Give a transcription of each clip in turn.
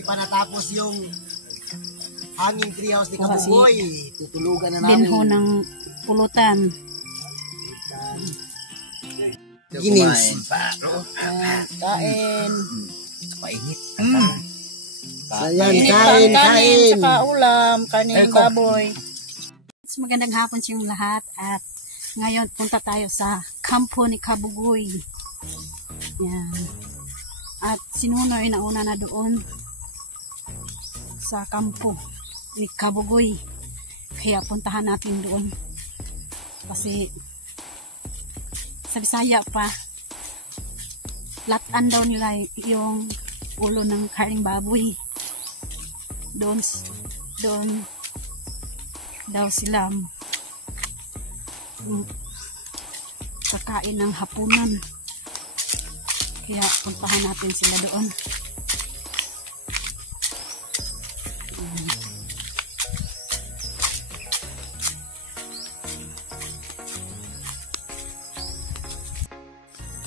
hindi pa natapos yung hanging treehouse ni Kabugoy. Tutulugan na namin. Binho ng pulutan. Ginings. Kain. Painit. Kain. Kain. Saka ulam. Kanin baboy. Magandang hapon sa inyong lahat. At ngayon punta tayo sa kampo ni Kabugoy. Yan. At si Nunoy nauna na doon sa kampo ni Kabugoy. Kaya puntahan natin doon. Kasi sa Bisaya pa, latan daw nila yung ulo ng karing baboy. Doon daw sila kakain ng hapunan. Kaya puntahan natin sila doon.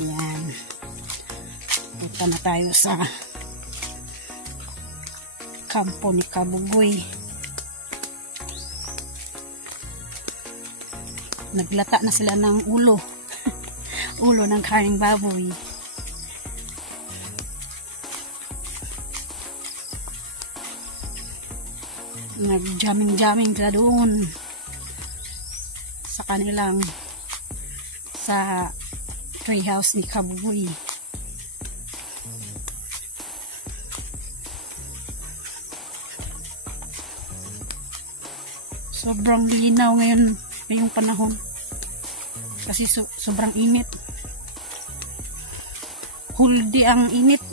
Yan. Punta na tayo sa kampo ni Kabugoy. Naglata na sila ng ulo. Ulo ng karing baboy. Nag-jamming-jamming sila doon sa kanilang sa treehouse ni Kabugoy. Sobrang linaw ngayong panahon kasi sobrang init. Huldi ang init.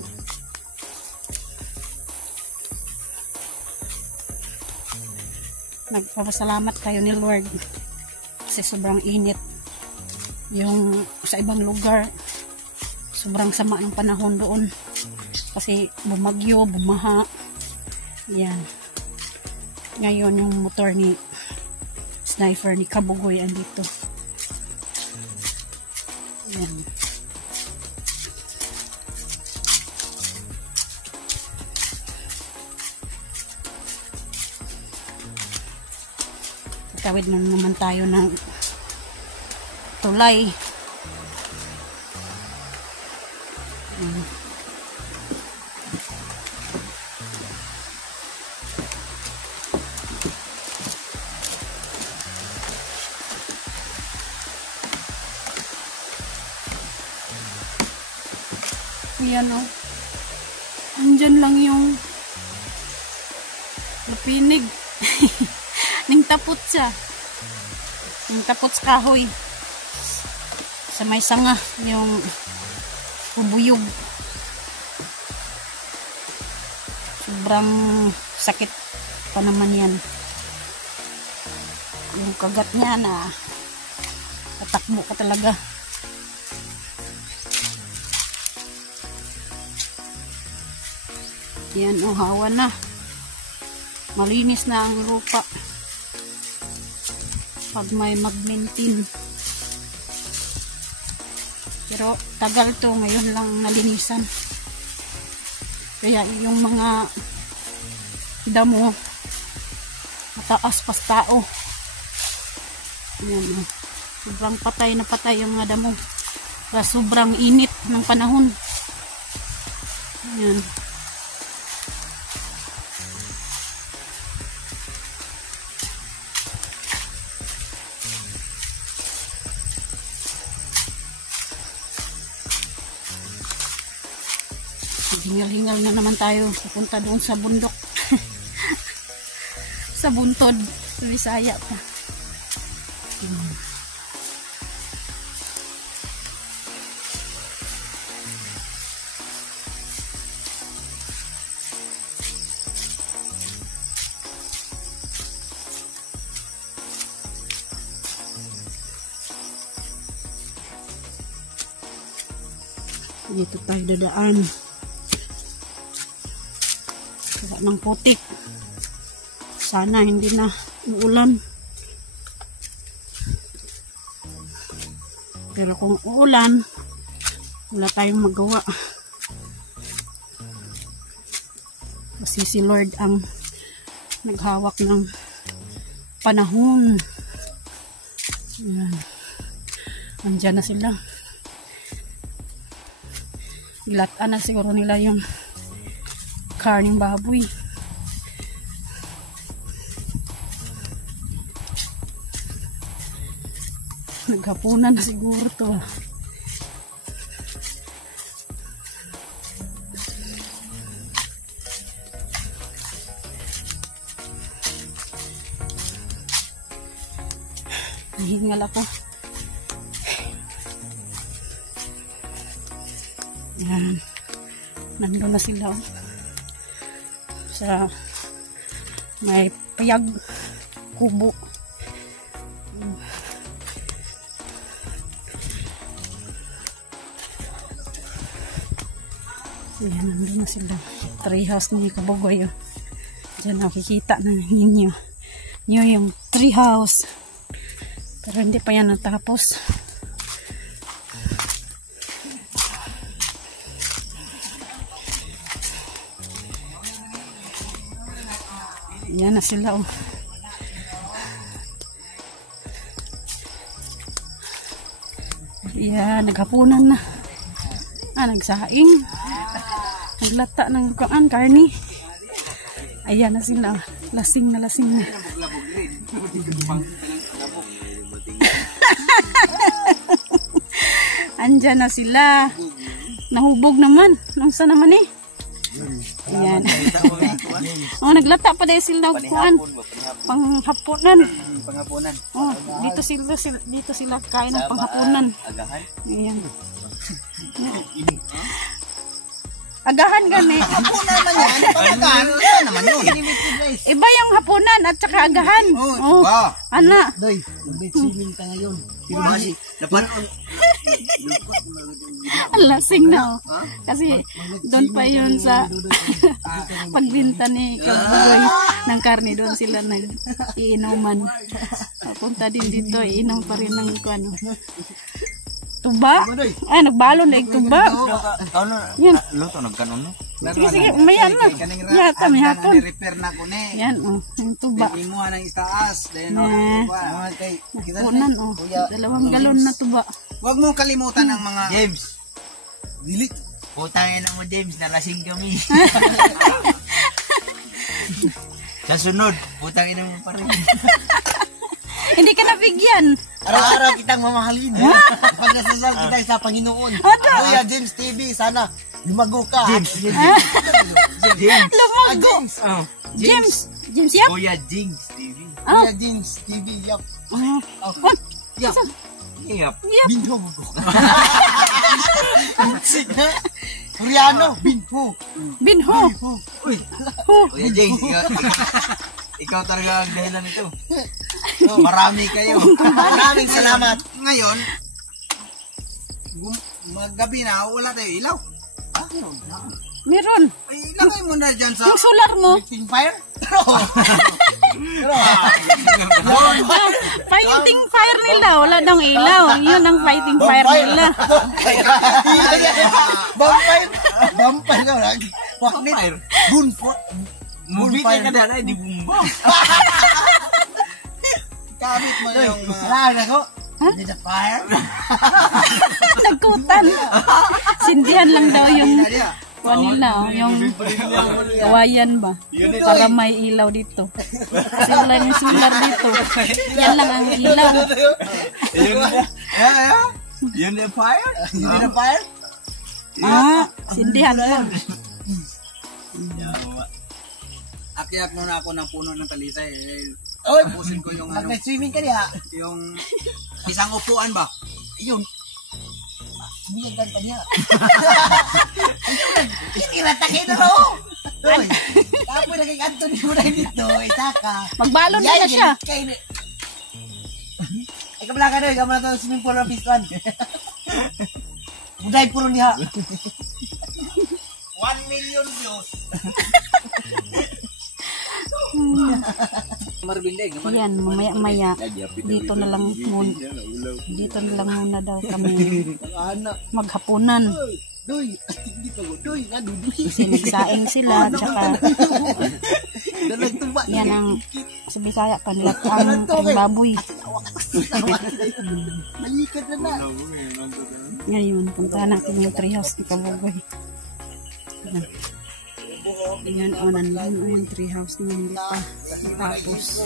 Nagpapasalamat tayo ni Lord kasi sobrang init. Yung sa ibang lugar sobrang sama ng panahon doon kasi bumagyo, bumaha. Yan. Ngayon yung motor ni sniper ni Kabugoy andito. Yan. Tawid na naman tayo ng tulay. Ayan o. Andyan lang yung lapinig. Ning tapot siya. Ning tapot sa kahoy. Sa may sanga yung bubuyog. Sobrang sakit pa naman yan. Yung kagat niya na tatakbo ka talaga. Yan o, hawa na. Malinis na ang lupa pag may mag-maintain. Pero tagal to, ngayon lang nalinisan. Kaya yung mga damo mataas pas tao. Yan o. Sobrang patay na patay yung mga damo. Kaya sobrang init ng panahon. Yan. Hingal-hingal na naman tayo. Pupunta doon sa bundok. Sa buntod. Sa Bisaya pa. Dito tayo dadaan. Ng putik. Sana hindi na uulan. Pero kung uulan, wala tayong magawa. Kasi si Lord ang naghawak ng panahon. Ayan. Andyan na sila. Ilataan na siguro nila yung karning baboy. Naghapunan na siguro to. Nahingal ako. Yan. Nandun na sila. Sa may payag kubo. Yan, nandun na sila. Treehouse ni Kabugoy. Diyan nakikita na ninyo. Nyo yung treehouse. Pero hindi pa yan natapos. Yan na sila. Oh. Yan, naghapunan na. Nagsaing. Naglata ng lukaan, karni. Ayan na sila. Lasing na lasing na. Andyan na sila. Nahubog naman. Nangsa naman eh. Ayan. Naglata pa dahil sila kuan. Panghapunan. Panghapunan. Dito sila kain ng panghapunan. Agahan. Ayan. Agahan gani. Hapunan naman yan. Pagkakaan. Yan naman yun. Iba yung hapunan at saka agahan. Oh. Ana. Doy, mag-swimming ka ngayon. Pero kasi, napanoon. Ang lasing na. Kasi doon pa yun sa pagbinta ni Kabugoy ng karne. Doon sila nag-iinuman. Punta din dito, iinom pa rin ng ano. Tuba? Ay, nagbalon na yung tuba. Yan. Luto, nagkanon no? Sige, mayan na. Yata, may hapon. Repair na ko ni. Yan, yung tuba. Imuha ng istaas. Punan, Dalawang galon na tuba. Huwag mong kalimutan ng mga... James. Dili. Putangin mo, James. Nalasing kami. Sa sunod, putangin mo pa rin. Hindi ka nabigyan. Araw-araw kitang mamahalin. Pag nasasal kita sa Panginoon. Kuya James TV, sana lumago ka. James. Lumago. James. James, yap. Kuya James TV. Kuya James TV, yap. Yap. Yap. Binho. Koreano, binho. Binho. Uy. Kuya James, ikaw talaga ang dahilan nito. Marami kayo. Maraming salamat. Ngayon, maggabi na, wala tayo ilaw. Meron. Ay, ilagay mo na dyan sa... Yung solar mo. Fighting fire? Fighting fire nila. Wala dong ilaw. Yun ang fighting fire nila. Bonfire. Bonfire. Bonfire. Bonfire. Mubitay ka dala, di bumba. Kamit mo yung mga... Wala na ko. Hindi na fire. Nagkutan. Sindihan lang daw yung... Nila, yung kawayan ba? Para may ilaw dito. Kasi wala yung solar dito. Yan lang ang ilaw. Yun na fire? Hindi na fire? Sindihan lang. Akyat muna ako ng puno ng talisay. Oy, pusin ko yung pag ano, nag-swimming ka niya, yung isang upuan ba? yun. Biyag ka niya. Kiniratakin na raw. Doy, tapos na kay Anthony muna dito, isa ka. Magbalon na siya. Ay, kabla ka doy, kamala to swimming pool ng piston. Buday puro niya. 1 million views. Yan, mamaya-maya. Dito na lang muna daw kami maghapunan. Doy, Doy, naduduy. Kasi nagsaing sila, tsaka Dalagtuba. yan ang sa Bisaya kanila ang baboy. Malikad na na. Ngayon, punta natin yung treehouse ni Kabugoy. Ayan, o, nandun yung treehouse niya, hindi pa tapos.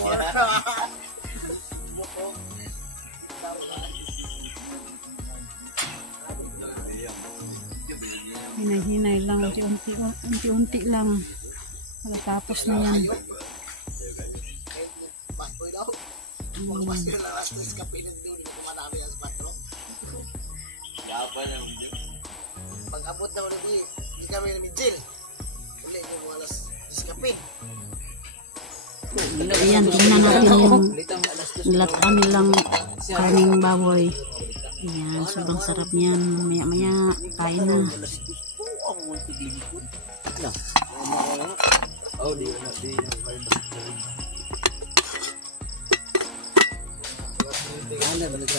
Hinay-hinay lang, unti-unti lang. Tapos na yan. Pag-abot na ulit hindi kami na minjil. Uli yung alas diskapin. Ayan, tingnan natin yung lataan nilang karning baboy. Ayan, sobrang sarap niyan. Maya-maya, tayo na.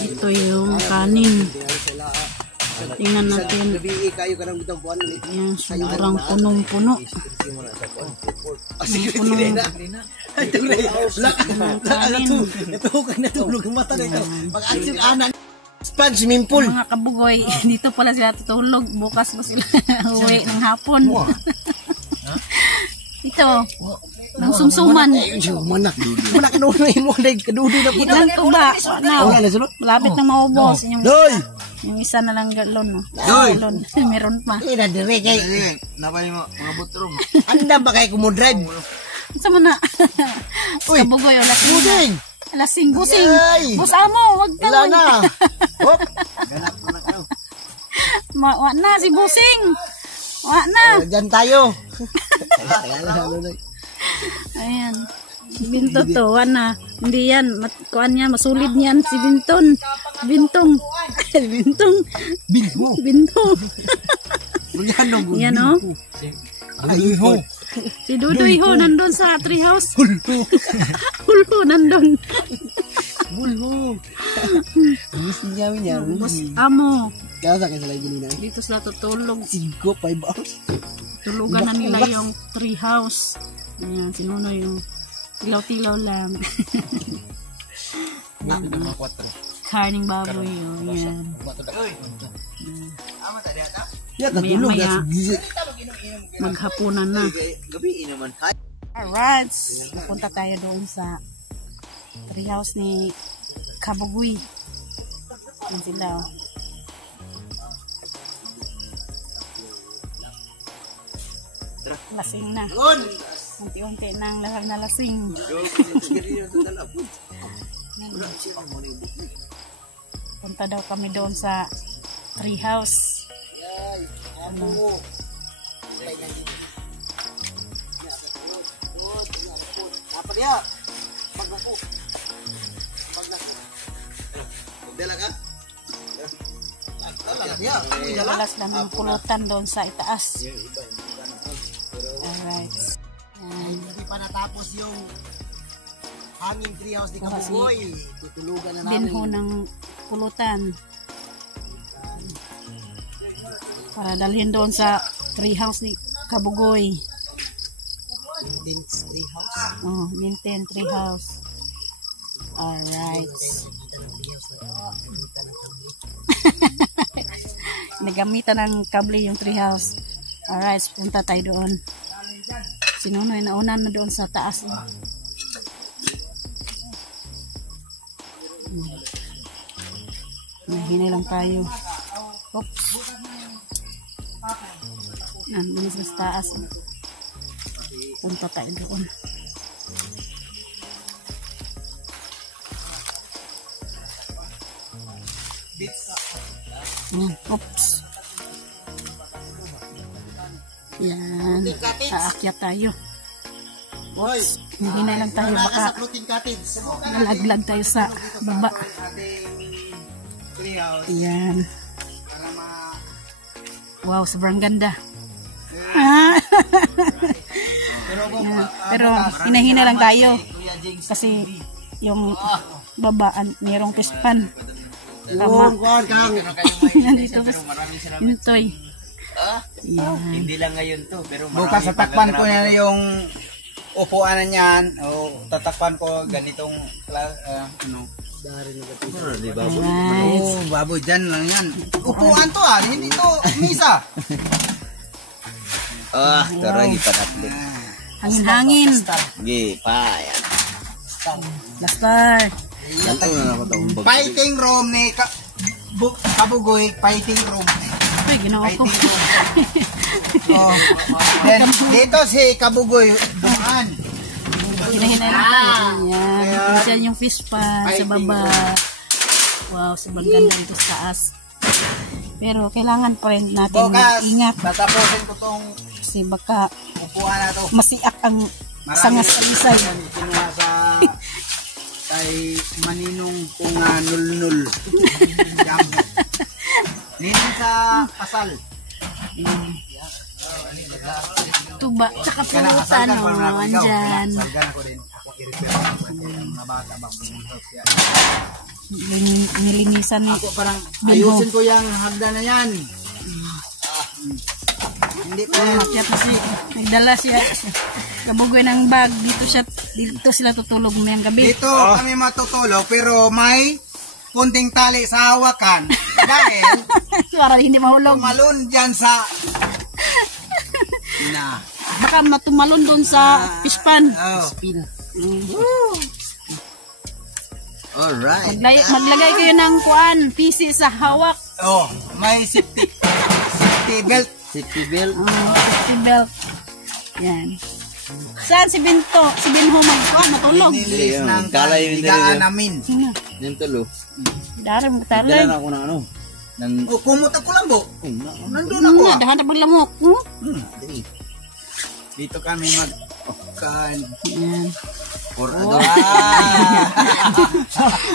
Ito yung kanin. Tingnan natin. Ayan, sobrang punong-puno. Punong-puno. Sponge Mimpul. Mga Kabugoy, dito pala sila tutulog. Bukas pa sila uwi ng hapon. Ito, ng sumsuman. Mana kadudoy mo dai kadudoy na puta. Ilan to ba? Malapit na maubos. Yung isa na lang galon. Galon. Meron pa. Ira dire kay. Napay mo, mga butrom. Anda ba kay kumo drive? Sama na. Kabugoy, Buding. lasing. Busing. Bus amo, wag ka. Wala na. Hop. Wa na si Busing. Wa na. Diyan tayo. Ayan. Si Binto to, wana. Hindi yan. Kuan yan, masulid niyan. Si Binton. Bintong. Bintong. Binto. Yan o. Ayho. Si Dudoy ho, nandun sa treehouse. Hulho, nandun. Bulho. Gusto niya niya. Bus amo. Kaya sa kanila ganina. Dito sila tutulog. 5 hours. Tulugan na nila yung treehouse. Ayan, sinuno yung tilaw-tilaw lang. Karning baboy yun. Yan. Ya, natulog na. Maghapunan na. Gabi naman. Alright. Pupunta tayo doon sa treehouse ni Kabugoy. Yan sila. Oh. Lasing na. Unti-unti nang lasang na lasing. Punta daw kami doon sa treehouse. Ano? Apa dia? Pagbuko. Dala ka? Dala dia. Dalas lang ng pulutan doon sa itaas. Alright. Hindi pa natapos yung hanging treehouse ni Kabugoy. Tutulugan na namin. Binho ng pulutan. Para dalhin doon sa treehouse ni Kabugoy. Maintenance treehouse. Oh, maintain treehouse. Alright. Nagamitan ng kable yung treehouse. Alright, punta tayo doon. Sinunoy na unan na doon sa taas. Nahinay lang tayo. Oops. Nandun sa taas. Punta tayo doon. Oops. Yan. Aakyat tayo. Oops. Hinay lang tayo. Baka nalaglag tayo sa baba. Yan. Wow, sobrang ganda. Pero hinahina lang tayo kasi yung babaan mayroong pispan. Tama. Nandito pispan. Intoy. Yan. Hindi lang ngayon to, pero Bukas tatakpan ko na yung upuan na niyan. O tatakpan ko ganitong ano. Di ba? Right. Oh, baboy, dyan lang yan. Upuan to hindi to misa. Karang ipanatlik. Hangin-hangin. Sige, pa. Yan. Lastar. Ganito na ako itong bag. Fighting room ni Kabugoy, fighting room. Ay, ginawa ko. Fighting room. Oh. Then, dito si Kabugoy dumaan. Hinahinay natin. Yan. Diyan yung fish pan sa baba. Wow, sobrang ganda dito sa taas. Pero kailangan pa rin natin Bukas, mag-ingat. tatapusin ko tong Kasi baka upuan na to. masiak ang sangas sa isay. Kinuha sa kay Maninong kung nul-nul. Jambo. Ninong sa kasal. Tuba, tsaka Kaya pulutan, nakasalgan pa na ako. andyan. Salgan ko din. Ako i-repair ako sa mga bata ba pumunta siya. Nilinisan ni Ako parang Binho. ayusin ko yung hagdan na yan. Hindi pa yan. Kaya kasi nagdala siya. Kabugoy ng bag. Dito sila tutulog mayang gabi. Dito kami matutulog pero may kunting tali sa hawakan dahil Para hindi mahulog. tumalon dyan sa na. Baka matumalon doon sa fish pan. Oh. Alright. Maglagay kayo ng kuan, PC sa hawak. Oh, may safety belt. Safety belt. Safety belt. Yan. Saan si Binto? Si Binho matulog. Nilis Ayun, ng kala yun higaan nila. namin. Sino? Yung tulo. Dari mo Dala taray. na ako ng ano. Ng... Oh, kumutag ko lang, Bo. Nandun Ano ako. na, dahan na paglamok. Dito kami kan. Yan. Or ano.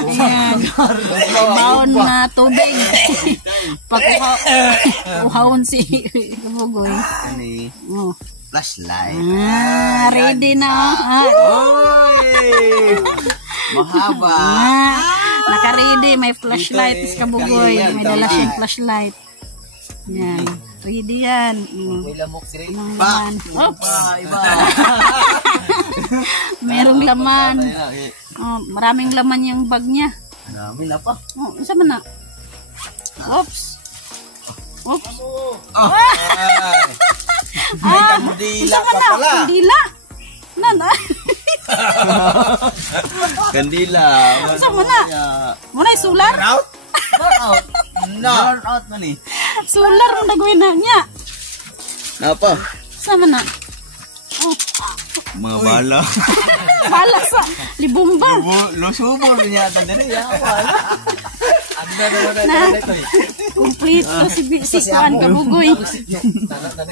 Ayan. Baon na tubig. Pag-uhawon si Kabugoy. Ano eh. Oh. Flashlight. Ready na. Oy! Mahaba. Naka-ready. May flashlight si Kabugoy. Yan, May dala tama. siyang flashlight. Yan. Ready yan. May lamok si Ray. Anong laman? Oops. Iba. Merong laman. Oh, maraming laman yung bag niya. Marami na pa. Oh, isa man na. Oops. Oops. May kandila Isa man ka na. pala. Kandila. Nana. Kandila. Isa man na. Muna solar. Out? Out. No. Burn out man eh. Solar mo nagawin na niya. Napa? Isa man na. Oh, Mga bala. bala sa libumba. Lusubol niya ata diri. Complete si Kuan Kabugoy.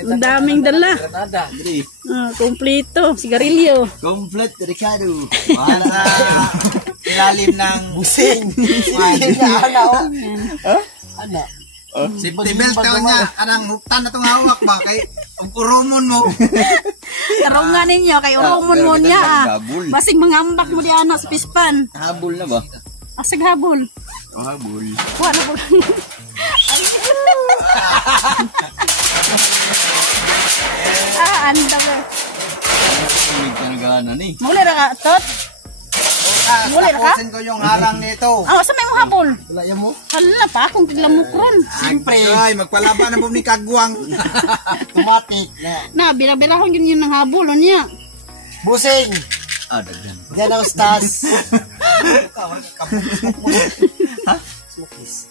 Ang daming dala. Diri. Kompleto. Sigarilyo. Complete Ricardo. Sa ilalim ng Busing. Ana. safety belt daw niya. Anang huktan na itong hawak ba? Kay urumon mo. Karungan ninyo. Kay urumon mo niya. Basing mangambak mo di anak sa pispan. Habol na ba? Asag habol. Oh, habol. Wala po. Anda ba? Hindi ka nagana ni. Muli ra ka, Tot? Muli ra ka? Tapusin ko yung harang nito. Ah, sa may mo habol. Wala yan mo. Hala pa akong tiglamukron. Siyempre. Ay, magpalaban na po ni Kagwang. Tumatik na. Na, bira-birahon yun yung habol. Ano niya? Busing. Ah, dagdan. Diyan ang stars. Smokies.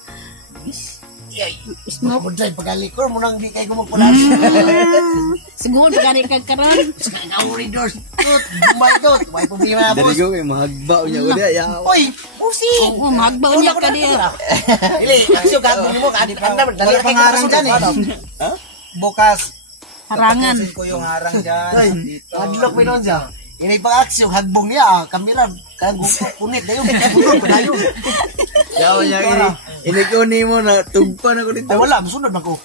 Smoke. Mudlay pagalikor mo nang di kay gumagpulas. Siguro pagkari kagkaroon. Readers. Tut, bumay tut. May problema na Dari boss. ko kay mahagba unya ko dia. Ya. Oy, busing. Oo, magbaw niya ka diya. Dili, aksyo gagawin mo ka. Anda, dali Wala pang harang dyan eh. Bukas. Harangan. Tapusin ko yung harang dyan. Ay, Dito. hadlok mo nun siya. Ini pang aksyo, hagbong niya. Kamera, kunit na yun. Kulog na yun. Yaw nya ini mo na tugpan ako dito. Ay, wala, masunod ako.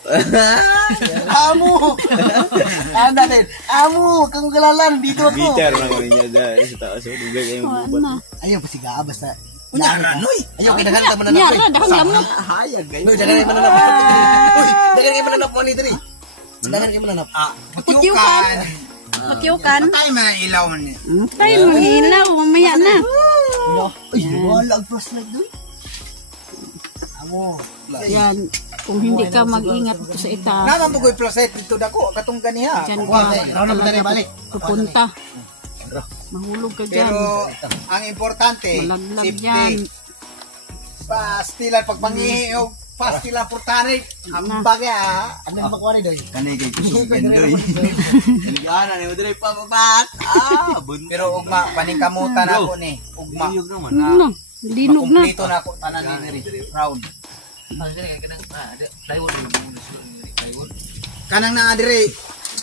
Amo! Anda din. Amo, kang galalan, dito ako. Bitter na kami niya dahil sa taas. Dugay kayo Ano? bubat. Ayaw, pasiga, basta. Unyara, noy. Ayaw, kinahan ka mananap. Niya, dahang lamok. Hayag kayo. Uy, dagan kayo mananap. Uy, dagan kayo mananap mo nito rin. Dagan kayo mananap. Putyukan. Patyukan. Patay man ang ilaw man niya. Tayo mga ilaw, mamaya na. Ay, wala ang flashlight doon. Amo. Yan, kung hindi ka mag-ingat dito sa itaas, Naman mo ko'y flashlight dito dako. Katong ganiha. dyan Wala, ka raw na tayo balik. pupunta. Mahulog ka dyan. Pero ang importante, Malaglag safety. yan. Pastilan pagpangihi o pastilan purtani. Ang bagay Ano yung makuha ni Doy? Kanay kay kusog gandoy. Nagana ni udre pa papat. Bunta. Pero ugma, paningkamutan ako ni. Ugma. Iyog naman. Ano? Linog na. Makumplito na ako tanan ni diri. Round. Kanang na diri.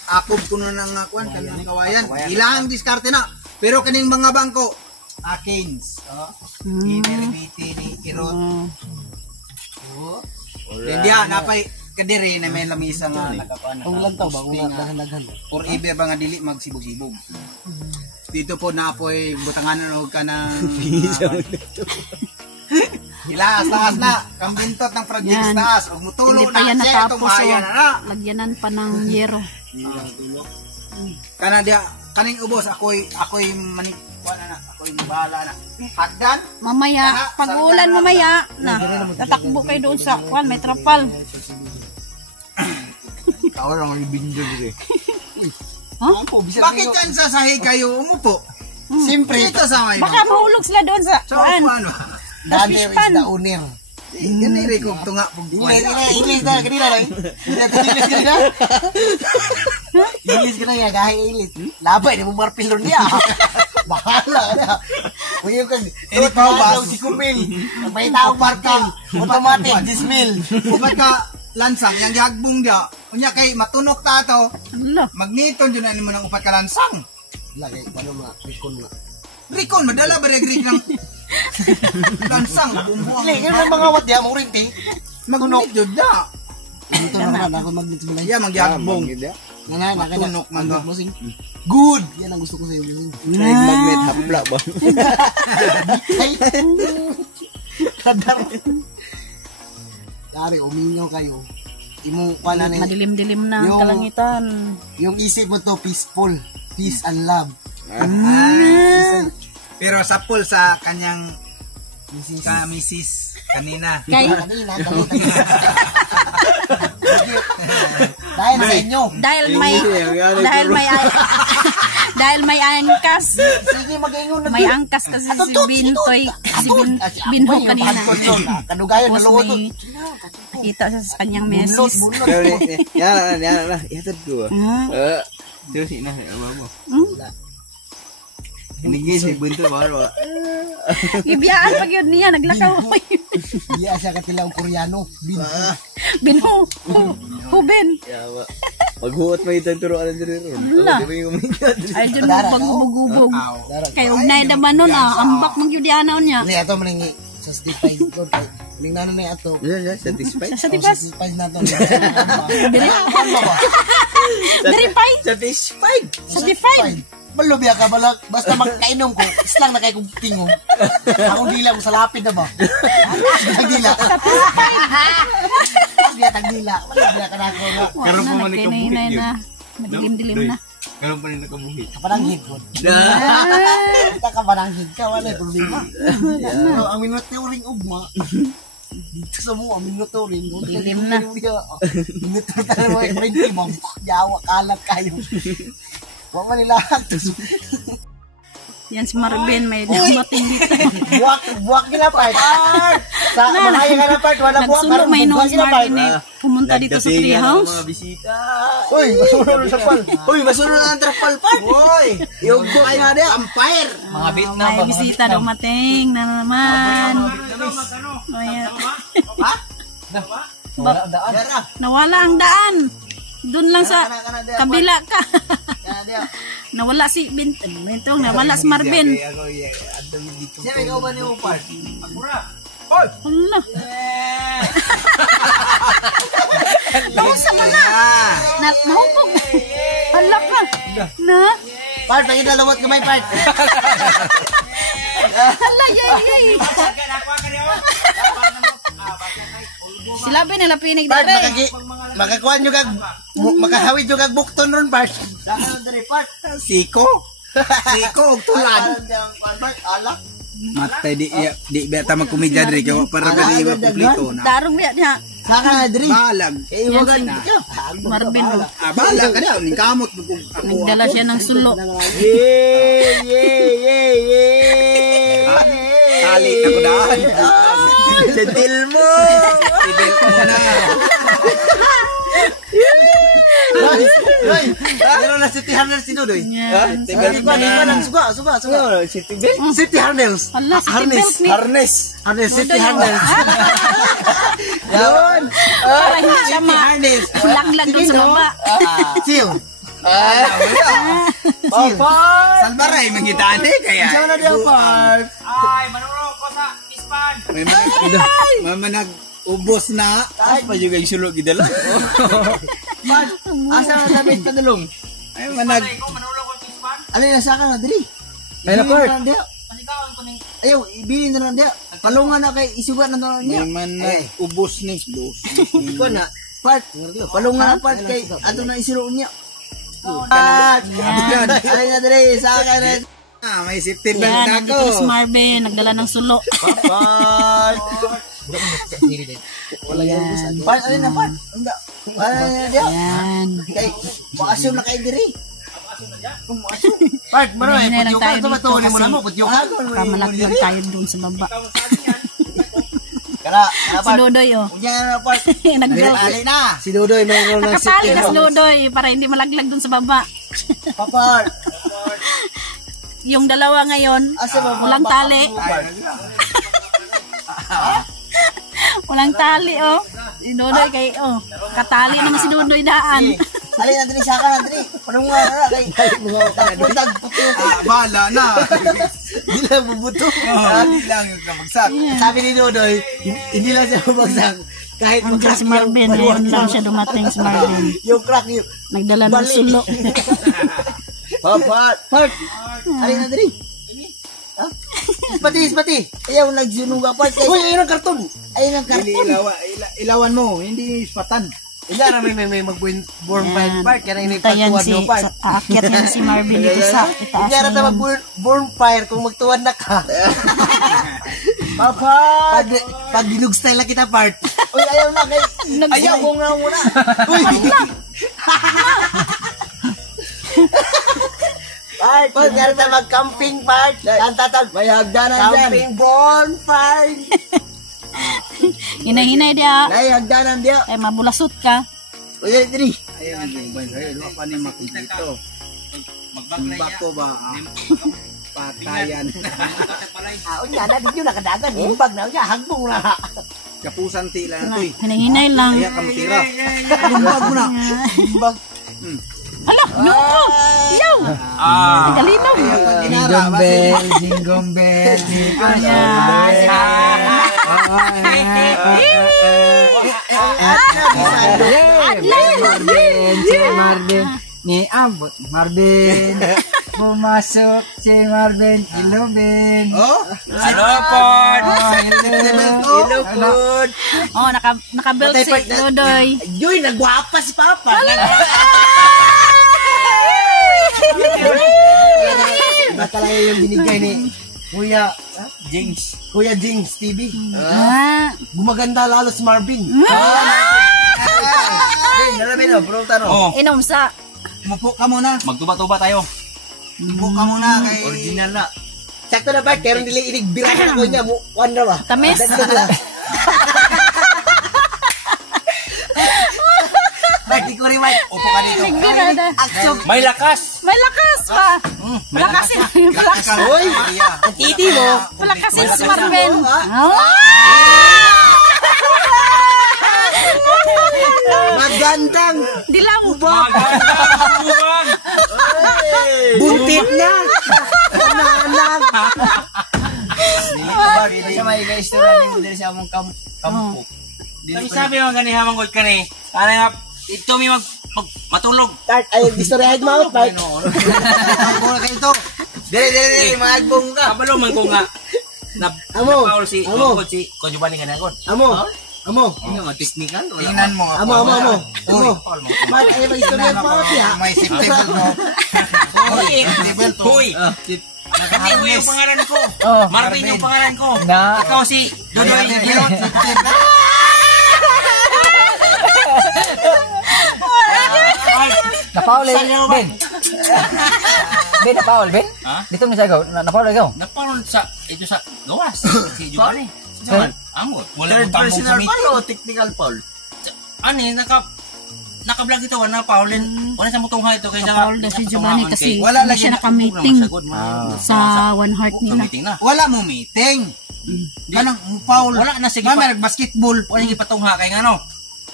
Akob kuno nang kuan kanang kawayan. Ilang diskarte na. Pero kaning mga bangko Akins, Ineribiti ni Kirot. Hindi napay kadiri na may lamisa nga nakakuan. Kung lang tao ba? Kung naghan-naghan. Forever ba nga dili magsibog-sibog. Dito po na apoy butanganan og kanang taas na kambintot ng project Yan. taas ug mutulo Hindi pa yan na siya itong natapos. bahayan na. Lagyanan pa ng yero. Kana dia kaning ubos ako'y manik na ako'y bahala na. Hagdan Mamaya, pag ulan mamaya, na, tatakbo kayo doon sa, kwan, may trapal. Tao lang ang binjo dire. Huh? bakit yan sasahig kayo umupo? Siyempre, Dito sa may Baka mahulog sila doon sa, So kwan. ano? Daniel is Fishpan. the owner. Yan ay rekob tunga pug English na, kanina lang. English kanina. English ka na yan, kahit English. Labay, di mo marpil doon niya. Bahala ka na. Kung yung kang, Any pawbas. si Kumil. May taong marpil. Automatic, dismill. Upat ka lansang yang gihagbong dia. Unya kay matunok ta to. Ala, Magniton jud ani mo nang upat ka lansang. Lagay, paano nga, recon nga. Rikon madala ba regrig ng lansang bumbuang. Hindi, yun ang mga wadya, mo rin, te. Magunok jud da. Ito naman, ako mag-mix mo lang. Ya magyagbong. Matunog man ba? Good! Yan ang gusto ko sa'yo. Ay magnet hapla ba? Ay! Kadar. Dari, uminyo kayo. Imo, pala na madilim-dilim na ang Yung- kalangitan. yung isip mo to, peaceful. Peace and love. Pero sa pool sa kanyang misis kanina. Kay, Kanina, dahil sa inyo. dahil may, dahil may angkas. Sige, mag-ingon na. May angkas kasi si Bintoy, Binho kanina. Kanugayan, Tapos naluot. may nakita siya sa kanyang Bunlot, mesis. bunlot. Yan na. Yatad ko. Susi na aba mo. Hindi si bunto baro. Ibiyaan pag yun niya, naglakaw pa yun. Iya siya katilaw Koreano. Binho, Huben. Yawa. Maghuot mo itong turuan dire ron. Wala. Di ba yung umigat? Ay, dyan mo pagbubog-ubog. Kaya ugnay naman nun ambak mong yun dianaw niya. Ini ato maningi sa stified ko. Ning nano na ato. Yan, satisfied. Sa tipas, Stified na to. verify, Satisfied. certified. Malubya ka balak. Basta magkainom ko, islang na kayo kong tingong. Akong dila ko sa lapid na ba? Tagdila. Tagdila. Malubya ka na ako. Karon pa man ikaw buhit yun. na. Madilim-dilim na. Karon pa rin nakabuhit. Kapananghid ko. Ah, Kita kapananghid ka. Wala yung problema. Pero ang minuturing ugma. Dito sa mo, ang minuturing. Dilim na. Minuturing tayo mo. Printi mo. Yawa, kalat kayo. Huwag man nila. yan si Marvin, may dumating dito. Buwak gina part. Sa mahaya ka na part, wala buwak. Nagsulo may Buwak nose gina part. Marvin eh. Pumunta dito sa tree house. Mga bisita. Uy, masunod sa pal. Uy, masunod na ang trapal pa. Oy, Yung buhay nga dia. empire. Mga Vietnam. May bisita dumating na naman. Ayan. Nawala ang daan. Doon lang sa kabila ka. Nawala si Bintong, nawala si Marvin. Siya, ikaw ba niyo part? Hala. Nausa mo na. Nahupog. Hala ka. Na. Part, pagin na lawat kamay part. Hala, yay. Sila ba nila pinig Part, dere? makakuan nyo kag, makahawid nyo kag bukton ron, part. Saka na diri part. Siko. Siko og tulan. Alak. Matay di beta magkumidya diri kay para diri iwa kompleto na. Darong biya niya. Saka na, Dre. Balag. Iwagan na. ka. Marvin. Balag ka daw ning kamot mo kung ako. Nagdala siya ng sulo. Kali ako daan. Sentil mo. Sentil mo na. Roy, meron na City Harness si Dodoy. Yan. Hindi ko lang, suga. City Belt? City Harness. Hala, City Belt ni. Harness, City Harness. Yun. Para hindi siya Harness. malaglag doon sa baba. Chill. Salbaray mangitaan kaya. Saan na diyan, Park? Ay, manurong ko sa ispan. May manag ubos na. Tapos pa yung sulog gidala. Asa na dapat padulong? Ay manag. Ay, ko manurong ko sa ispan. Alin na saka na, Dre. Ay na, Park. Pasigawan ko ning Ayaw, ibili na lang diya. Palungan na kay isugat na lang May niya. manag ubos ni. Dos. Iko na, Part. Palungan na, Part, kay ato na isiro niya. Part. Alin na, Dre. Saka na. May safety belt Yan, na nandito ako. na si Marvin. Nagdala ng sulo. Part. Wala yan. Part, alin na, Part. Alin na diya. Yan. Kay, maasyon na kay Dre. Part, maroy. Hindi na lang tayo Putyo ka. dito Tumatuloy mo na kasi mo. Putyo ka. Kamalaglag tayo doon sa baba. Kala, Si Part. Dodoy, oh. Unya na, Part. Nagdala. Ali na. Si Dodoy, mayroon ng Nakatali na si Dodoy para hindi malaglag doon sa baba. Papart. Yung dalawa ngayon, Asa ba? walang tali. Walang tali, oh. Si Dodoy kay, oh. Katali naman si Dodoy daan. Alin na, Dre. Saka na, Dre. Palungan na, kay. Putag, putyo ka. Bala na. Hindi lang bubuto. Hindi lang yung kamagsak. Sabi ni Dodoy, hindi lang siya bumagsak. Kahit Andiyan mag-crack si Marvin, ngayon lang siya dumating si Marvin. yung crack yung Nagdala ng sulo. Part. Alin na, Dre. Ispati. Ayaw, nagsunuga, Part. Uy, ayun ang karton. Ayun ang Hindi karton. ilawan mo, hindi patan. Hindi na may mag-born fight, Part. Kaya na Ito yan inipagtuwan si, mo, Part. aakyat yan si Marvin dito sa itaas Hindi na na yun. mag-born fire kung magtuwan na ka. Papa! Pag dinug style na kita, Part. Uy, ayaw na kay... Ayaw ko nga muna. Uy! Part, pag na mag-camping, Part. Ang tatag, may hagdanan dyan. Camping bonfire. Hinay-hinay dia. May hagdanan dyan. Ay, mabulasot ka. Uy, Dre. Ayun, yung bansayo, luwa pa ni makikito. Simba ko ba? Patayan. Unya na, di nyo nakadagan. Himbag na, unya, hagbong na. Kapusan tila na to eh. Hinay-hinay lang. Kaya kamtira. Himbag mo na. Himbag. Hala, nuko! Yaw! Galinaw! Jingle bell, Jingle bell. Ni abot Marvin. Pumasok si Marvin, ilubin. Oh? Ano po? Hello, food. Oh, naka-belt si Dodoy. Yoy, nagwapa si Papa. Iba talaga yung binigay ni Kuya Jinx TV. Gumaganda lalo si Marvin. Hey, nalamin o, bro, taro. Oh, Inom sa... Mupo ka muna. magtuba-tuba tayo. Mupo ka muna kay... Original na. Sakto na ba? Kaya rin nila inigbira na ko niya. One na ba? Tamis? Dagdag na. Bart, di ko rin, Mike. Upo ka dito. Nagbirada. Action. May lakas. May lakas pa. Malakas yung malakas. Hoy, ang titi mo. Malakas yung si Marvin. Magandang Dilaw. Magandang buntit na. Anak. Dili siya may istorya ni mo diri sa among kampo. Kami sabi mga ganihamang god ka ni. Kaya nga, ito may matulog. Tart, ay, istoryahin mo out, Bart. Agbong na kayo to. Dili, mga agbong ka. Kabalo man ko nga. Amo, Napaul si amo. Kod si Kojubani ka na god. Amo, Amo. Technical? Tingnan mo. Amo. Uy. Mag ay mag-istorya pa ya. May safety belt mo. Safety belt mo. Huy! Hindi ko yung pangalan ko. Oh. Marvin yung pangalan ko. Na. Ikaw si Dodoy Pilot. Napaul eh. Ben. Ben, napaul, Ben? Ha? Dito mo sa ikaw. Napaul ikaw. Naparoon sa, ito sa gawas. Si Giovanni. Jaman, amo. Wala Third akong tambong personal sa foul o technical foul? Ano eh, naka-vlog ito, na Paulin. Wala sa mutungha ito kaysa Paul daw si Giovanni kasi Wala hindi lagi siya na- naka-meeting sa One Heart nila. Meeting na. Wala mo meeting. Kanang foul. Wala na, sige Mami, pa. nag-basketball. Wala yung ipatungha kay nga no.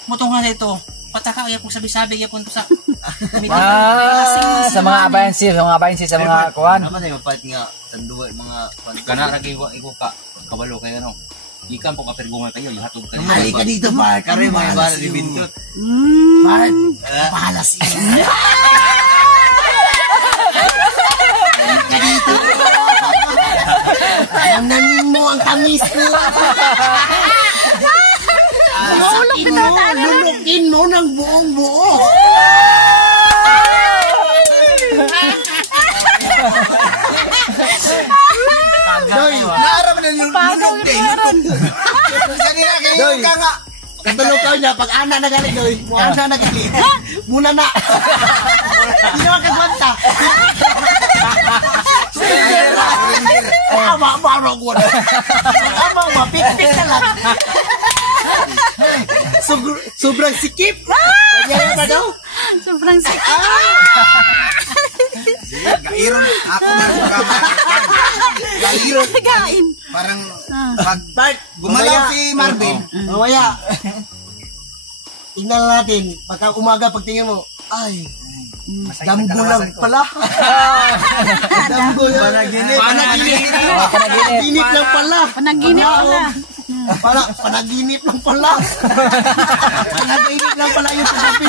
Mutungha na ito. Pataka, kaya kung sabi-sabi, kaya kung sa meeting. Sa mga appliances, sa mga kuhan. Ano sa'yo palit nga sanduwa mga Kana lagi ko ka kabalo kay ano. Ikan po kapergungan kayo, ihatod ka. Ali ka dito, Mark. Kare mo Pahalas ba yun. di bindot. Mark, pahalas yun. Ali ka dito. Nananin mo ang kamis ko. Lulukin mo ng buong buo. Doy, Naarap na lulog din. Saan nila kayo ka nga? katulog ka niya, pag ana na galing, Doy. Ana na galing. Muna na. Hindi naman kagwanta. Ama ko na. Ama, mapikpik na lang. Sobrang sikip. Kaya ba daw? Sobrang sakit. Sige, gairon. Ako na programa. Gairon. Gain. Parang Ah. pag gumalaw si Marvin. Mamaya. Tingnan natin. Pagka umaga, pagtingin mo, ay, damgo lang pala. Damgo lang. Panaginip. Panaginip lang pala. Panaginip pala. Panaginip lang pala. Panaginip lang pala yung pagkapi.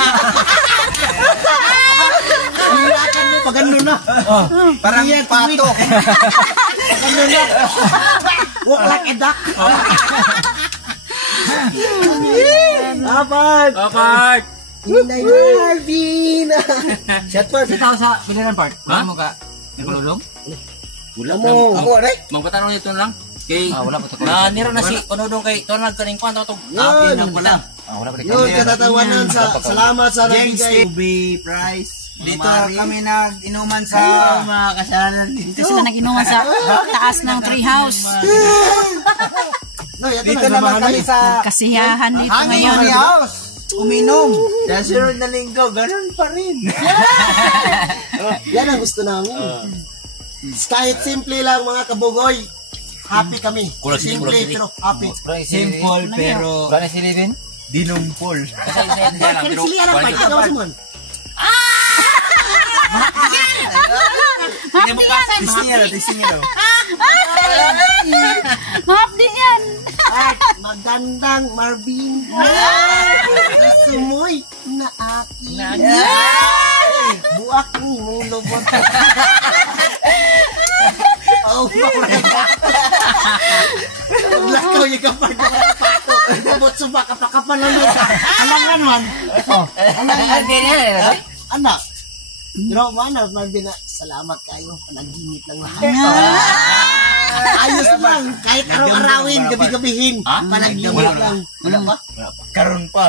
Hirakan mo, pagano na. Parang pato. Pagano na. Walk like a duck. Apat. Apart! Inday Marvin. Shot first. Ito sa pilihan part. Ha? Ano ka? May kululong? Wala Amo. Ako, right? Magpatanong nito lang. Kay, Wala pa ito. niro na si Onodong kay Tonald kaning kwanto to. Yun. Akin lang pala. Wala pa ito. Yun, katatawanan sa salamat sa James nagbigay. Ruby Price. Dito kami nag-inuman sa Mga kasalanan dito. Dito sila nag-inuman sa taas ng treehouse. No, ito dito na, naman kami sa Kasiyahan dito hanging ngayon. house. Uminom. Sa sunod na linggo, ganun pa rin. Yan ang gusto namin. Kahit simple lang mga kabugoy. Happy kami. Simple pero happy. Simple pero Wala na si Livin? dinumpol. Kasi isa hindi lang. Pero, Sili lang pa, ikaw man. hindi mo ka. Testing nyo. Hapdi yan. At magandang Marvin. Sumoy na akin. Buak ni mulubot. Oh, lakaw yung kapag pato. Bubot suba kapakapan lang yun. Alangan man. Ganyan. Anak. Pero mana, Marvin, salamat kayo. Panaginip lang lahat. Ayos lang. Kahit araw-arawin, gabi-gabihin. Ha? Panaginip lang. Wala pa? Karon pa.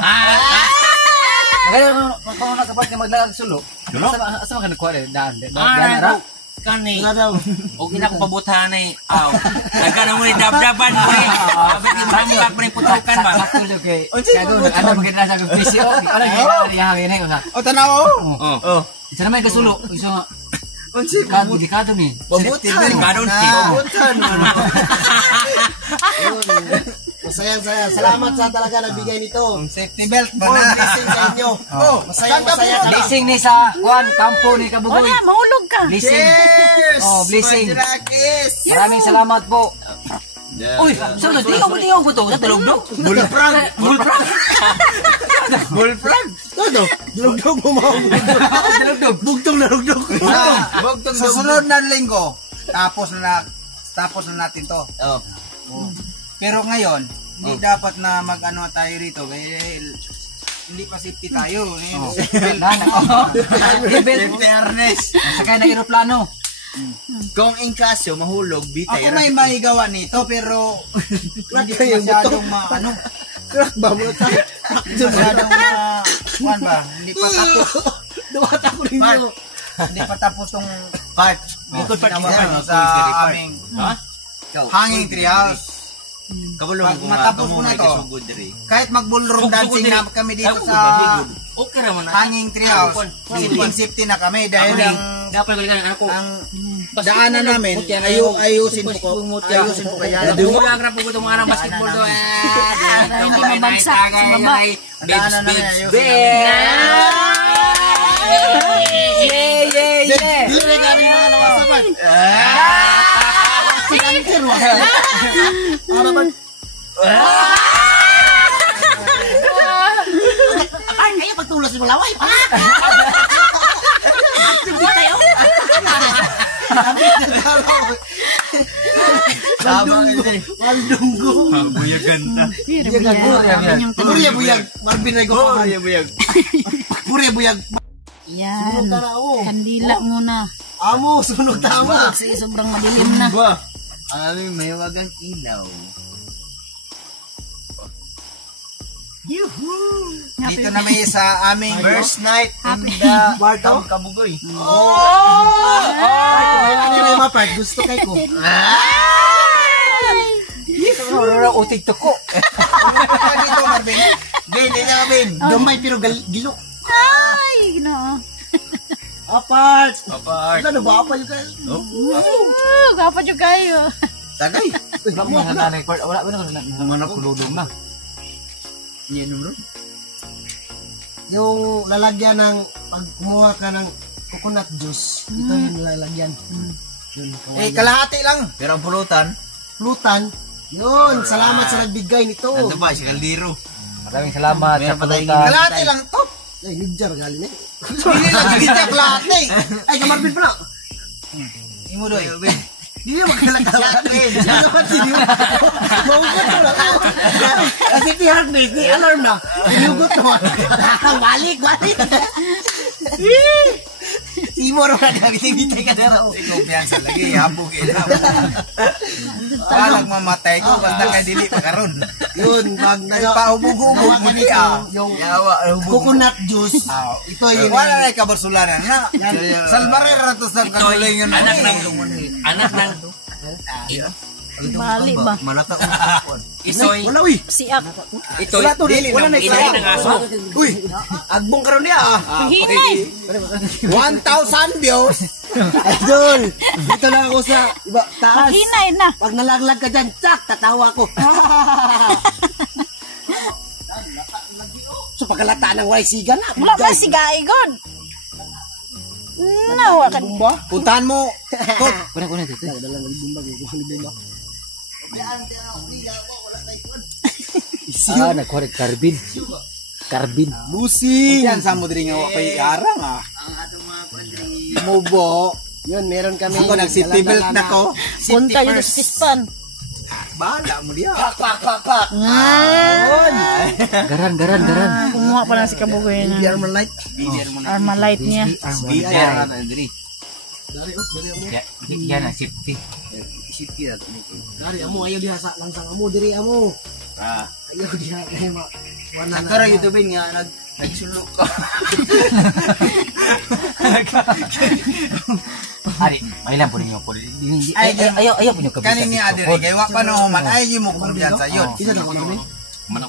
Maganda kung nakapag na maglagag sulo. Sulo? Asa man ka nagkuha rin? Daan Ah, ra? kani. Wala daw. O gina ko pabutahan eh. Aw. Nagkano mo ni dabdaban mo eh. Sabi ni Bambak mo ni putukan ba? Sakto kay. Ano maganda sa bisyo? Ano gihangin ay usa. O tanaw. Oh. Isa naman ka sulo. Isa nga Unsi, delikado ni. babutan. Kadon ti. Babutan. Masayang-saya. Salamat sa talaga nagbigay nito. Safety belt ba More na? blessing sa inyo. Masayang-masaya ka. Blessing ni sa kuan kampo ni Kabugoy. Wala, maulog ka. Blessing. Cheers! Oh, blessing. Madrakis! Maraming salamat po. Uy, saan tingog ko to? Sa tulog-dog? Bullfrog. Bullfrog. Bullfrog. Ano? Dulog-dog mo mga Tulog-dog. bugtong na lugdog. Sa sunod na linggo, tapos na natin to. Oh. Pero ngayon, hindi dapat na mag-ano tayo rito. Dahil hindi pa safety tayo. Safety harness. Sakay ng aeroplano. Kung in kaso, mahulog, bitay. Ako may maigawa nito, pero hindi masyadong ano. Crack ba mo ta? Hindi masyadong kuwan ba? Hindi pa tapos. Duwat ako ninyo. Hindi pa tapos tong Part. Bukod pa sa aming hanging treehouse. Pag matapos ko na to, kahit mag-ballroom dancing na kami dito sa Okay naman na. hanging treehouse, safety na kami dahil ang daanan namin, ayusin ko kaya. Dumulang na po ko itong mga basketball doon. Hindi mabagsak sa baba. Daanan namin ayusin. Dire kami mga lawasaban. Sinantir wa. Araban. Ay, kaya pagtulas mo laway. Maldunggo. Buya ganda. Burya buyag. Marvin Rego. Burya buyag. Burya buyag. Yan. Sunog ka na ako. Kandila muna. Amo, sunog tama. Kasi sobrang madilim na. Ano yung may wagang ilaw? Dito na may sa aming First night in the Bartow Kabugoy. Ano yung mga part? Gusto kay ko. Utig to ko. dito, Marvin. Ben, hindi na Ben. Gamay pero gilok. Ay, no. Apart. Apart. Ano ba? Apa yung kayo? Gapa juga kayo. Tagay. Wala ba na kululong na. Yan bro. Yung lalagyan ng pag kumuha ka ng coconut juice, ito yung lalagyan. Yun, Kalahati lang. pero ang pulutan, yun, salamat sa nagbigay nito. Ano ba, si Caldero? Maraming salamat sa pulutan. Kalahati lang to. Ay, nigjar galing eh. Hindi lang dito kalahati. Ay, kamarbin pa na. Imo doy. Hindi naman kalakalat. Hindi naman siniyo. Maugot mo lang. Kasi di harness, di alarm na. Inugot naman. Balik. Imo rin na gabitay ka na raw. Kumpiyansa lagi, habugin na. Walang mamatay ko, basta kay dili pa karon. Yun, pag Paubog-ubog mo niya. yung coconut juice. Ito yun. Wala na kabarsulanan na. Salbarera to sa kagulingan. Anak ng Bali ba? Malata ko. Isoy. Wala, uy. Siak. Ito'y Wala na inay ng aso. Uy, agbong karon niya ah. Hinay. 1,000 views. Idol, dito lang ako sa iba, taas. Hinay na. Pag nalaglag ka dyan, tsak, tatawa ko. So pagkalata ng YC na. Wala ba si Gaigon? Nawa ka. Bumba? Puntahan mo. Kot. Kuna dito. Dalang bumba, bumba. Nagkorek Carbin. Busing. Yan sa mo diri nga wa pay arang ah. Ang atong mga pandri. Mubo. Yun, meron kami. Ako nag-safety belt na ko. Punta yun sa pispan. Bahala mo diya. Pak. Garan. Kumuha pa na si Kabugoy na. Armalite. Armalite niya. Bitter na diri. Dari, amo. Yan ang safety. Isip kira. Dari, amo, ayaw diha sa langsang amo, diri amo. Ayaw diha kay ma. Wala na. Sakara YouTube nga nagsulok ka. Ari, mailan po ninyo po. Ayaw po ninyo kabisa. Kanin niya diri kay wa pa no man ay mo kumpiyansa yun. Isa na ko namin.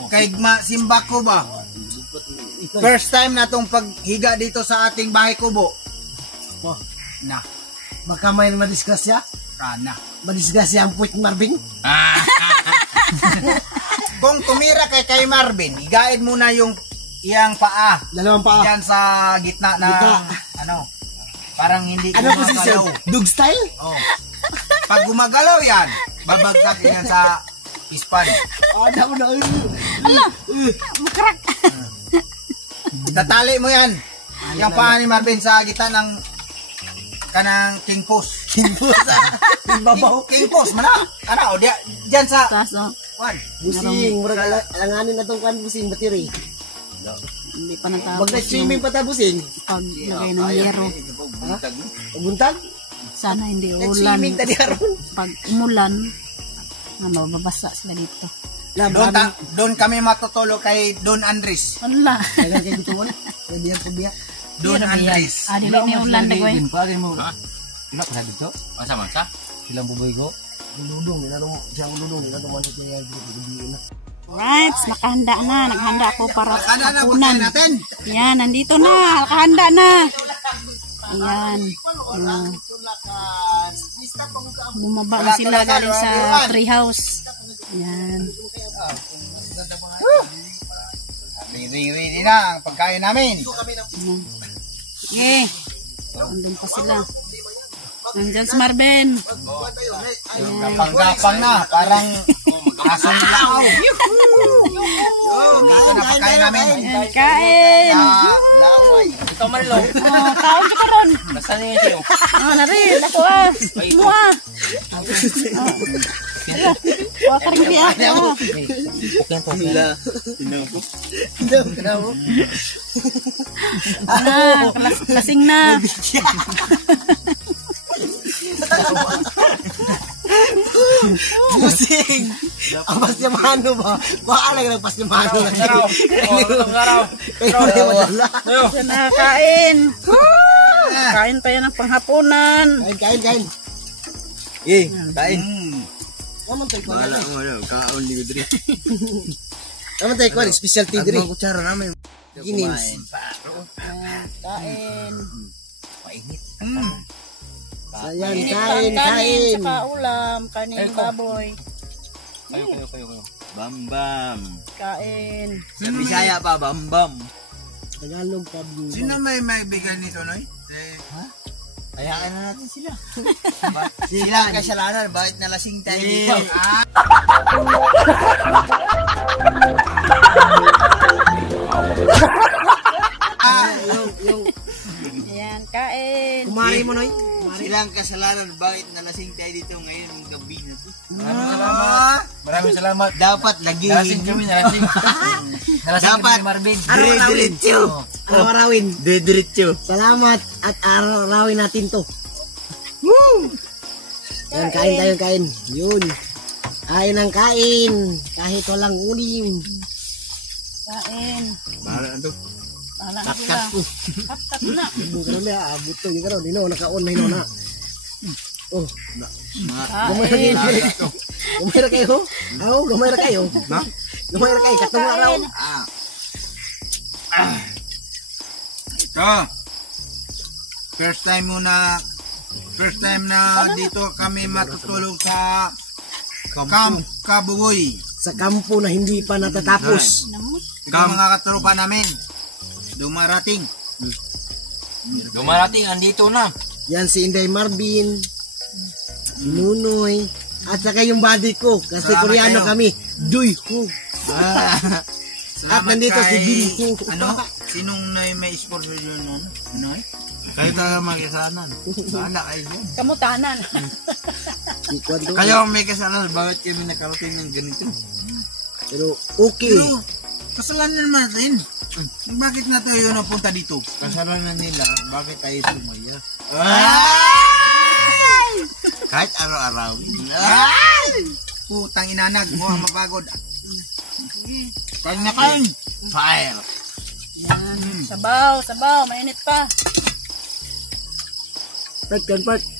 Kay simba ko ba? First time na tong paghiga dito sa ating bahay kubo. Na. Baka may madisgrasya? Na. Madisgrasya ang puwit Marvin? Kung tumira kay Marvin, igaid mo na yung iyang paa. Dalawang paa. Diyan sa gitna na ano. Parang hindi Ano posisyon? Dog style? Oh. Pag gumagalaw yan, babagsak yan sa ispan. Ada ko na. Ala, makrak. Itatali mo yan. Yung paa ni Marvin sa gitna ng kanang king post. Babaw. King post, mana? Ano, diyan sa Taas, oh. Kwan. Busing, murag alanganin na tong kan busing battery. Hindi pa natapos Wag na swimming pa ta busing. paglagay ng yero. Buntag. Sana hindi ulan. Nag-swimming tadi aron. Pag umulan, mababasa sila dito. Doon kami matutulog kay Don Andres. Wala. Dagan kay dito mo na. Kay biyan ko biya. Don Andres. Dili ni ulan na ko. Pare mo. Ha? Wala pa dito. Masa-masa? Silang buboy ko. Dudong, inanong siya ang dudong, inanong man siya yung na. Right, nakahanda na. Naghanda ako para Ano na hapunan. pagkain natin? Yan, nandito na. Nakahanda na. Ayan. Bumaba na sila galing sa treehouse. Ayan. Ready na ang pagkain namin. Ayan. Sige. Nandun pa sila. Nandyan si Marvin. Gapang-gapang na, parang asong lao. Dito na pagkain namin. Ayan, kain. Laway. Ito Marlo. Oh, kaon ka ron. Nasaan yung sa'yo? Ah, narin. Ako ah. Mua. Water hindi ako. Lasing na. Busing! Ang pasyamano ba? Baka lang ng pasyamano. Kaya na yung madala. Yan na, kain. Kain tayo ng panghapunan. Kain. Kain. Naman tayo ko. Kaon ligo diri. Naman tayo ko. Specialty diri. Ang kutsara namin. Ginins. Kain. Ayan, Kanin, kain. saka ulam. Kanin baboy. Kayo. Bambam. Kain. Sa Bisaya pa, bambam. Tagalog pa. Sino may bigyan nito, Noy? Hayaan na natin sila. Sila ang kasalanan, bakit nalasing tayo dito? Yung Ayan, kain. kumari mo, Noy. Sila ang kasalanan, bakit nalasing tayo dito ngayon ng gabi na to? Maraming salamat. Dapat lagi. Nalasing kami, nalasing. Nalasing Dapat. kami ni Marvin. Araw-arawin. Araw-arawin. Dediretso. Salamat at araw-arawin natin to. Woo! Yan, kain tayo, kain. Yun. Kain ng kain. Kahit walang ulim. Kain. Bahala na to. Wala na sila. Kat ko. Kat na. Ibu ka na, abot to. Yung karoon, ino, naka-on na ino na. Oh, gamay Kain. na kayo. Gamay na kayo. Oo, gamay na kayo. Gamay na kayo, katong araw. Ito. First time na dito kami matutulog sa Camp Kabugoy. Sa kampo na hindi pa natatapos. Ito mga katropa namin. Dumarating. Dumarating, andito na. Yan si Inday Marvin, si Nunoy, at saka yung body ko. Kasi Salamat Koreano kayo. kami. Duy ho. Salamat nandito si kay- Billy. Ano? Sinong may sponsor yun nun? Ano eh? Kayo talaga may kasalanan. Bahala kayo dyan. Kamutanan. Kayo ang may kasalanan. Bakit kami nakarating ng ganito? Pero okay. Pero, kasalanan natin. Bakit na tayo napunta dito? Kasalanan nila. Bakit tayo sumaya? Kahit araw-araw. Putang inanag mo ang mapagod. Kain na kain. Fire. Yan. Sabaw, sabaw. Mainit pa. Part,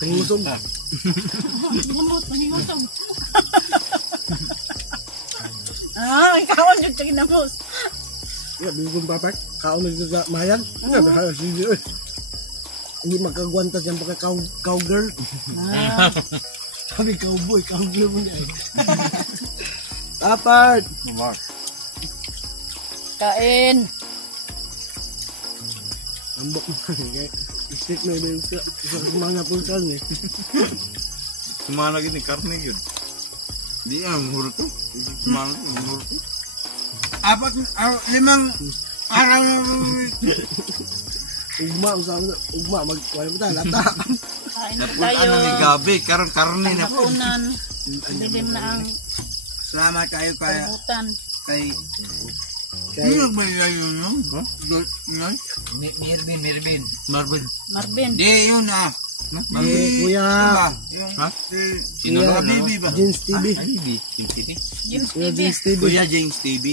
pangusog. Ginamot, nanginusog. Ikaw ang yung ginamos. Ya, binigong papak. Kaon na dito sa mayan. Ano, bahala sige. Hindi magkagwantas yung pagka-cowgirl. Sabi cowboy mo niya. Papat. Kain. Ambok mo. Istik na yung isa mga pulsal niya. Sumana gini karne yun. Di ang hurot to. Sumana ang hurot to. Limang araw Ugma, magkuhan mo tayo, lata. Kain na napunta tayo. na ni Gabi. Karon karne na po. Hapunan. Dilim na ang Salamat kayo Kalibutan. kay Kay Sino ba yun no? Mirvin. Marvin. Marvin. Di yun ah. Kuya Yung Ha? Sino Kuya na? Bibi ba? James TV. James Kuya TV. James TV. Kuya James TV.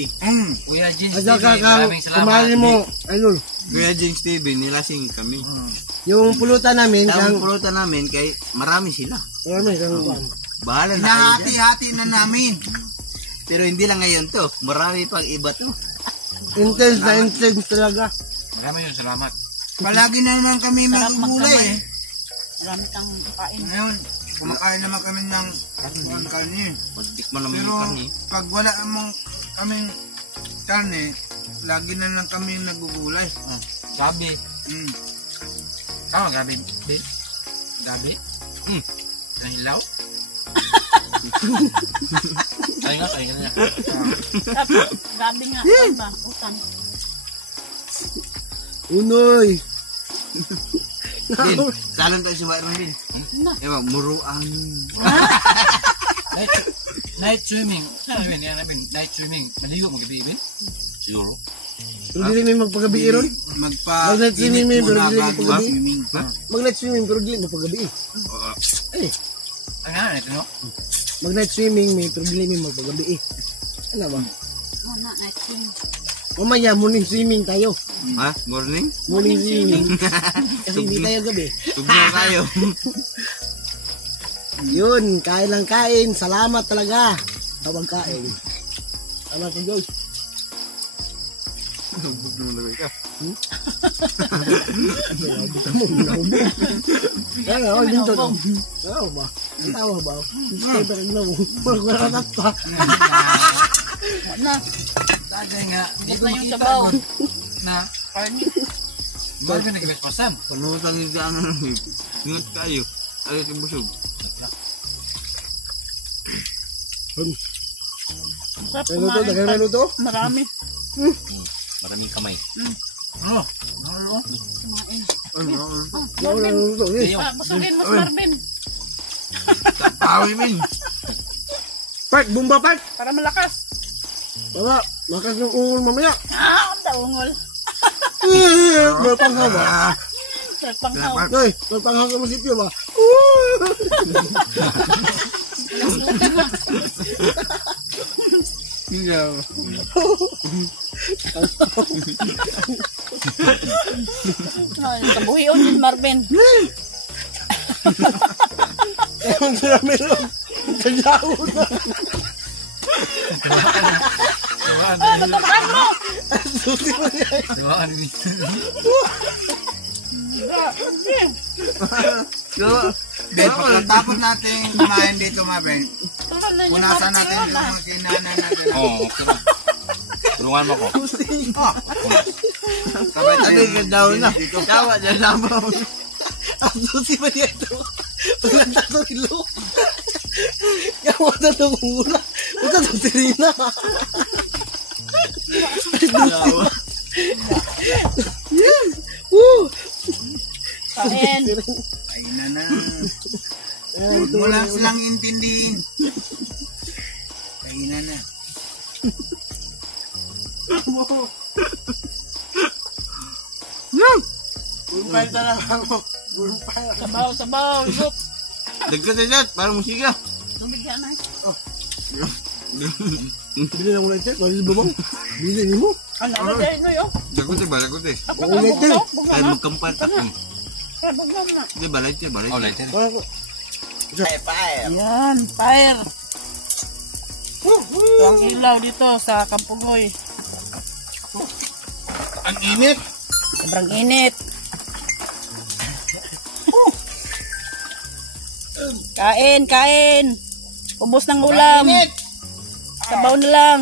Kuya Jins Asa TV, ka maraming salamat. kumali mo. Ano? Kuya James TV, nilasing kami. Yung pulutan namin Ang kang pulutan namin kay marami sila. marami kang kuan. Bahala na kayo dyan. Hinahati-hati na namin. Pero hindi lang ngayon to. Marami pang iba to. Intense na intense talaga. Maraming salamat. Palagi na naman kami Sarap magugulay magkamay. eh. Marami kang kain. Ngayon, kumakain naman kami ng karne. Magdikman naman Pero yung karni. pag wala mong kaming karne, lagi na lang kami nagugulay. Gabi. Mm. Tama, gabi. Gabi? Ang hilaw? Kaya nga niya. Tapos, gabi nga. Ano ba? Utang. Unoy. Din, salan tayo si Byron din. Na. Ewa, muruan. Night swimming. Saan namin? Night swimming. Maligo mo gabi, Ibin? Siguro. Pero dili may magpagabi iron. Mag-night swimming may pero dili magpagabi. Mag-night swimming pero dili magpagabi. Eh, Ang nga, ito no? mag-night swimming may pero dili may magpagabi. Ano ba? Muna, night swim. Mamaya morning swimming tayo. Ha? Morning? Morning swimming. Kasi hindi tayo gabi. Tugnaw tayo. Yun, kain lang kain. Salamat talaga sa pagkain. Salamat sa Diyos. Huwag naman na ka. Kaya nga, dito na. Oo ba? Ang tawa ba? Stay back na mo. Magkaratat pa. Na. Tagay nga. Hindi Ito ko yung makita sabaw. nun. Na, Karni. Marvin nag-ibig pasam. Panutan niyo dyan ang ingat kayo. Ayaw sa busog. Sarap May luto, kumain. dagay may luto. Marami. Maraming kamay. Oh, ano? Kumain. Wala na luto. Eh. Busugin mo si Marvin. Pawi min. Park, bumba park. Para malakas. Baba, makas ng ungol mamaya. Ang daungol. May panghaw ba? Panghaw. Hoy, may panghaw sa munisipyo ba? Kabuhion din Marvin. Ewan sila meron. Kajaw na. Tutukan mo! Susi mo niya. Diba, ano dito? Pagkatapos natin kumain dito, Marvin, Tutukan na niyo. punasan natin yung mga kinanay natin. Oo, okay lang. Tulungan mo ko. Sabay Sabi ka daw na. Tawa dyan naman. Ang susi mo niya ito. Pag nagtatulilo. Kaya wala na itong mula. Wala itong sirina. Woo! Kain. Ay na. Mo lang silang intindihin. Ay na. Gulpay talaga ako. Gulpay. Sabaw, sabaw. Soup. Dagkat na dyan, parang musika. Tubig yan ay. Bili lang ulit eh. Bali babang. Bili ni mo. Ano na dyan no yo? Dagkat ba, dagkat eh. Ako Oo, na lighter. bugnaw. Ay, Bugnaw na. magkampat. Bugnaw na. Di ba, light ba, light. Oh, lighter. Ako. Yan, fire. Ito ang ilaw dito sa Kampugoy. Ang init. Sobrang init. Kain, kain. Ubos ng ulam. Sabaw na lang.